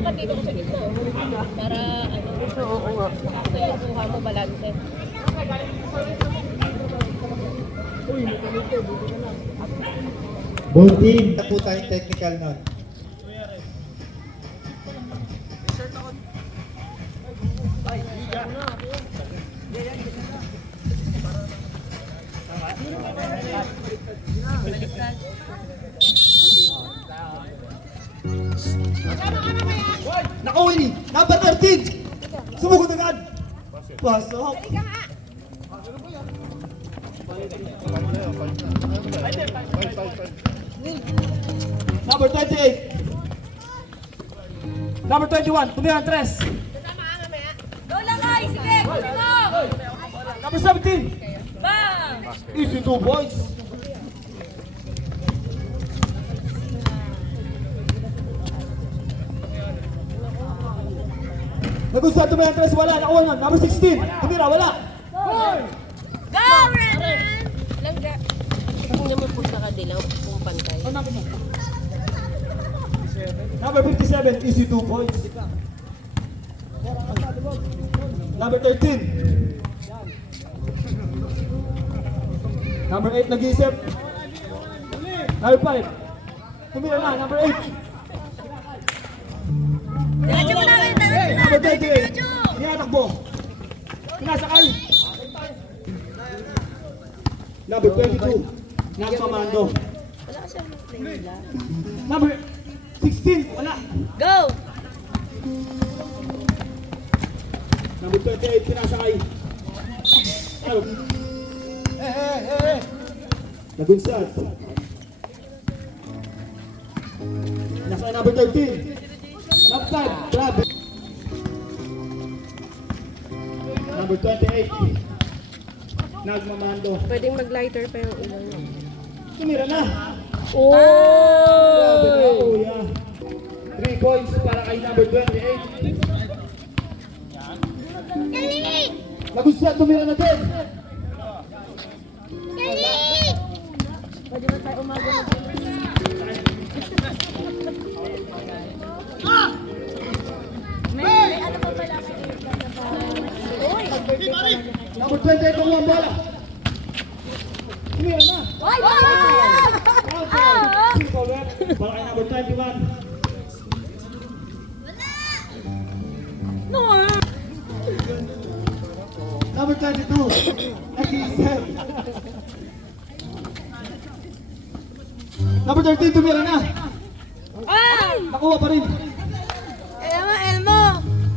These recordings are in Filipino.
dapat dito ko sa gitna. Para ano. Oo nga. Kasi yung buha mo balanse. Bunting. Na po tayong technical nun. Nako, Winnie! Number 13! Sumugod agad! Pasok! Number 28! Number 21, tumihan, Tres! Go lang ay! Sige! Go! Number 17! Bang! Easy 2 points! Nagustuhan tumihan, Tres, wala. Nakuha na. Number 16, tumira, wala. Go, Renan! Langga. Kung naman po sa kadilaw, kung pantay. Number 57, easy 2 points. Number 13. Number 8, nag-iisip. Number 5. Tumira na, number 8. Diretso mo namin! Number 28. Iniatakbo. Pinasakay. Number 22. Nagpamando. Wala ka siyang nila. Number 16. Wala. Go! Number 28. Pinasakay. Out. Nagunsad. Nasa number 13. Number 5. Grabe. Number 28. Nagmamando. Pwedeng mag-lighter pa yung ilaw niya. Tumira na. Oh! Grabe na, kuya. 3 points para kay number 28. Nagustuhan, tumira na din. Pwede ba tayo umaga na may ano pa pala ako Number 28 ang mga bola. Tumira na. Ay! Para kay number 21. No! Number 22. Nag-iisip. Number 13, tumira na. Ay! Nakuha pa rin. Elmo!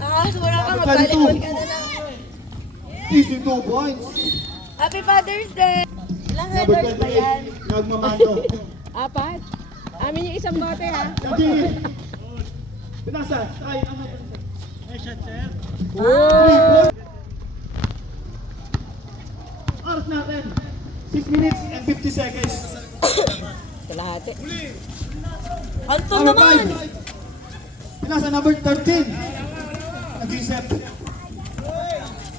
Nakakasura ka, Number magpalikod 22. ka na lang. Easy 2 points. Happy Father's Day! Ilang Number letters ba yan? 28. Nagmamando. Apat? Amin yung isang bote ha? Hindi. Pinasa. Ay, ano? Oh! Oras natin. 6 minutes and 50 seconds. Kalahati. Anto Number naman! 5. Pinasa number 13. Nag-isip.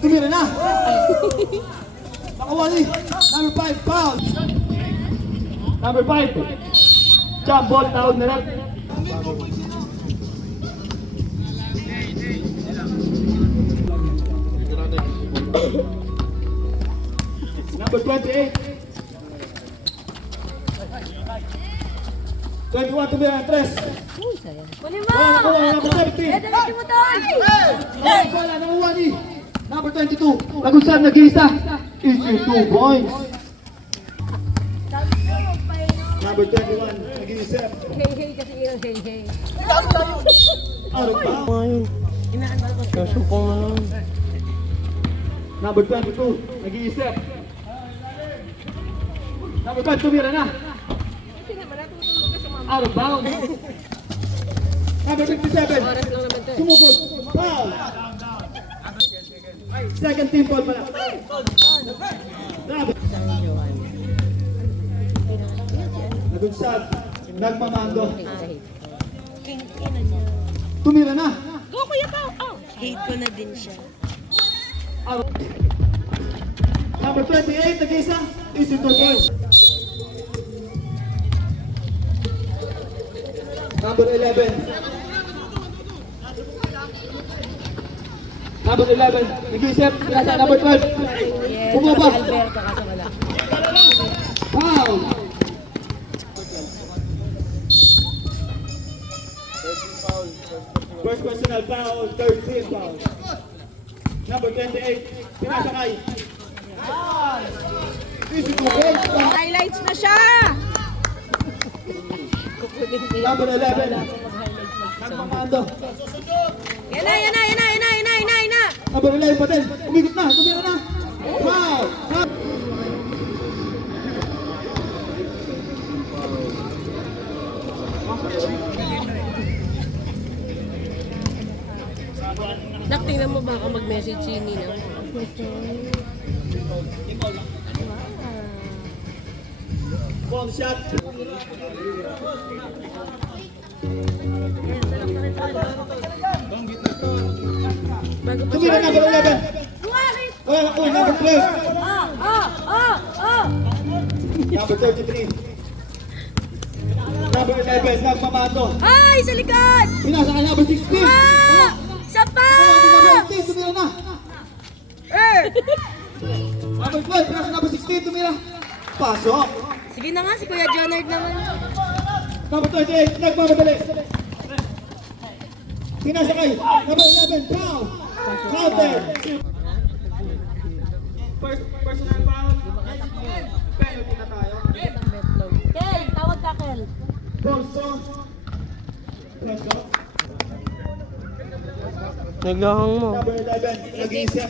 Tumira na. Nakawali. Number 5. Foul. Number 5. Jump ball down na net. Number 28. 21 tumira na 3. Kunin mo! Wala nakuha. Number 17. Diretso mo doon! Wala, nakuha ni number 22. Nagustuhan, nag-iisa. Easy 2 points. Number 21, nag-iisa. Hey kasi yung hey. Out of bounds. Kasupong na lang. Number 22, nag-iisa. Number 5, tumira na. Out of bounds. Number 57, Oras lang naman to eh. sumugod. Foul. Second team foul pala. Grabe. Nagunsad, nagmamando. Tumira na. Go Kuya Pao! Oh! Hate ko na din siya. Out. Number 28, nag-iisa. Easy 2 points. Number 11. Number 11, nag-iisip, pinasa number 12. Yes, Bumaba. si Alberto kaso wala. Foul! First personal foul, 13 foul. Number 28, pinasakay. Easy to goal. Highlights na siya! Kukunin ko Number 11, nagmamando. Yan na, yan na, yan na, yan na, yan na, yan na, yan na! Number 11 pa din, umikot na, tumira na. Foul! Foul! Nak, tingnan mo baka mag-message si Nina. Ball shot. Bago pa Tumira number 11. Buwarit! Number 12. Oh! Number 33. Number 11, nagmamando. Ay, sa likod! Pinasa ka number 16. Ah! Isa pa! Number 18, tumira na. Number 12, pinasa number 16, tumira. Pasok. Sige na nga, si Kuya Jonard naman. Number 28, nagmamadali. Pinasakay. Number 11, foul. Counted. First personal foul. Penalty na tayo. Kel, tawag ka, Kel. Bolso. Bolso. Naglahang mo. Number 11, nag-iisip.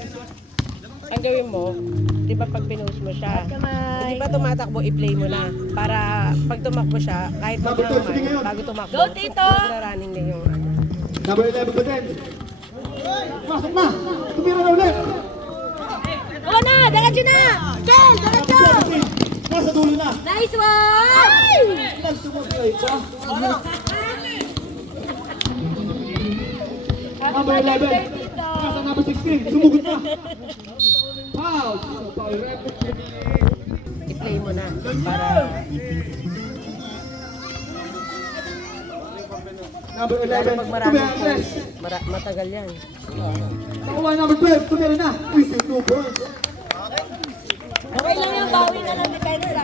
Ang gawin mo, di ba pag pinost mo siya, di ba tumatakbo, i-play mo na. Para pag tumakbo siya, kahit Number 12 magkaman, ngayon. bago tumakbo, Go, Tito! running na yung ano. Number 11 pa din. Pasok na. Tumira na ulit. Oo na, diretso na! Kel, diretso! Number 17, nasa dulo na. Nice one! Nagsumugay pa. Number 11. Nasa number 16. Sumugot na. Foul. Foul rep. I-play mo na. Para Number 11. pag maraming Tumira Andres. matagal yan. Nakuha number 12. Tumira na. Easy 2 points. Okay lang yung bawi na ng depensa.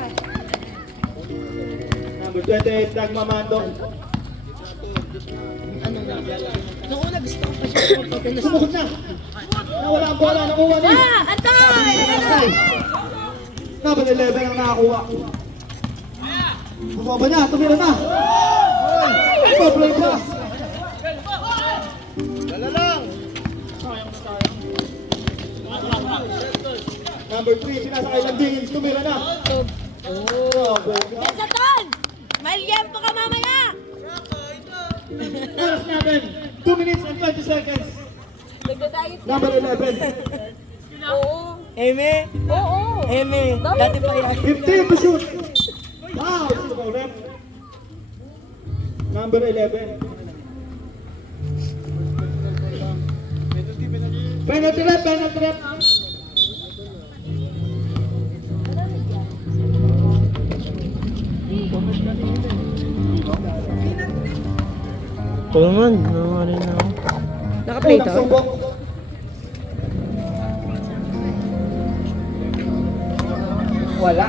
Number 28. Nagmamando. Sumugot na. Nawala ang bola. Nakuha na. Antay! Number 11 ang nakakuha. Bumaba na, tumira na. Paplay pa. Number 3, sinasakay ng dingin, tumira na. Oh, Satan! May liempo ka mamaya! oras natin, 2 minutes and 20 seconds. Nagdadayit na. Number 11, Oo. Eme! Oo. Eme! Dati pa yan. 15 to shoot. Wow, sino ba rep? Number 11. Penalty rep, penalty rep. Oo man, nangyari na ako. Naka-play to? Nagsubok. Wala.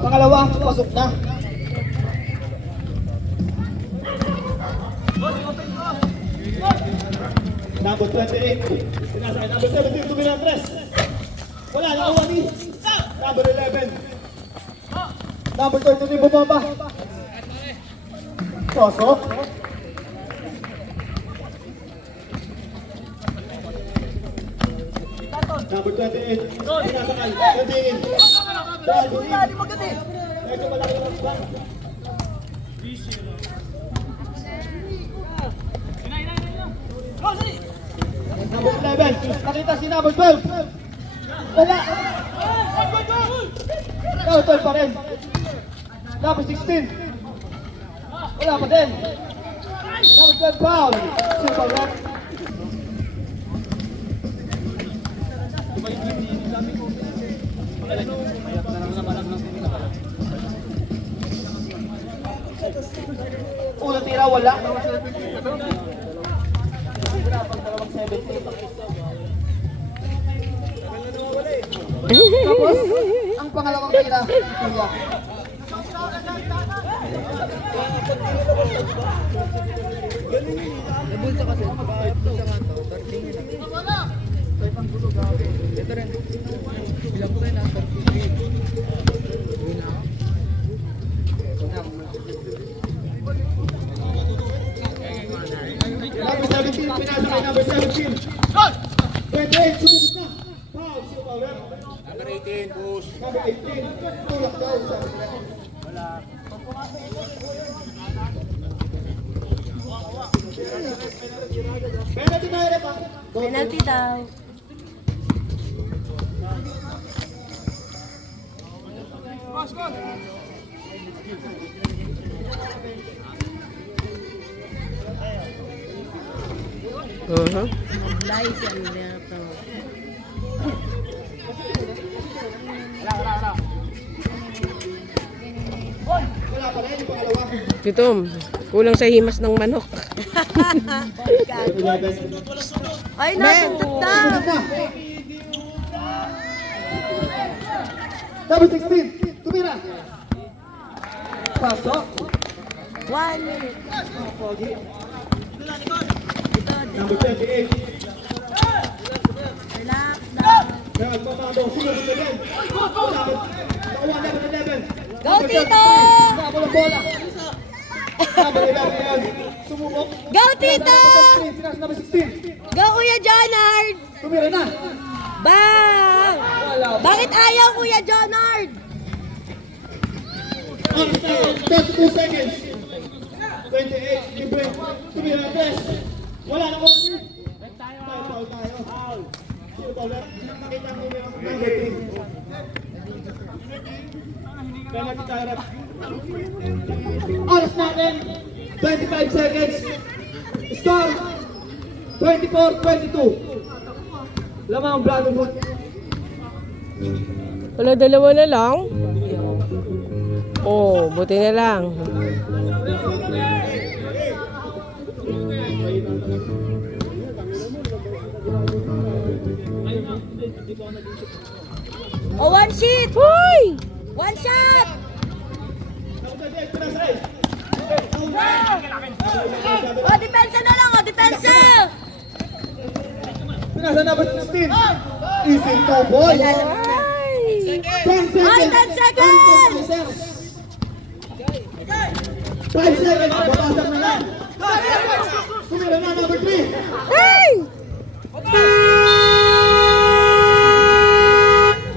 Pangalawa, pasok na. Number 28. Sinasakay. Number 17, tumira ang tres. Wala, nakawa ni. Number 11. Number 33, bumaba. Pasok. Number 28. Sinasakay. Nandingin. Dahil dingin. Medyo malaki ang bang. Number 11. Nakita si number 12. Wala. Number 12 pa rin. Number 16. Wala pa din. Number 12 foul. Super rep. Unang tira, wala. Tapos, ang pangalawang tira, kuya. Number 17, pinasa kay number 17. 28, sumugod na. Foul, sino foul? Number 18, push. Number 18, tulak daw sa penalty na rin pa. Penalty daw. Nice yan dito. Wala pa rin yung pangalawa. Dito, kulang sa himas ng manok. 11. Ay, nasundot daw. Sumunod na. Number 16, tumira. Pasok. 1 minute. Pogi. Ito, Number 28. relax daw. Nagpapabong, sumugod na din. Nakuha number 11. Go, Tito! Nakapal ang bola. Number 11 yan. Sumubok. Go, Tito! Sinas number 16. Go, Kuya Jonard! Tumira na. Bang! Bakit ayaw, Kuya Jonard? On start, 32 seconds. 28, libre. Tumira na tres. Wala na ko. Foul tayo. Sino foul? Nakita mo yung number 3. Penalty tayo, ref. Oras natin, 25 seconds. Score, 24-22. Lamang Brotherhood. Wala, dalawa na lang. Oh, buti na lang. O, one sheet! Hoy! One shot! O, depensa na lang, o, depensa! Pinasa number 16. Easy to boy. Ay! 10 seconds. Ay, 10 seconds! 5 seconds. Babasag na lang. Tumira na number 3. Hey!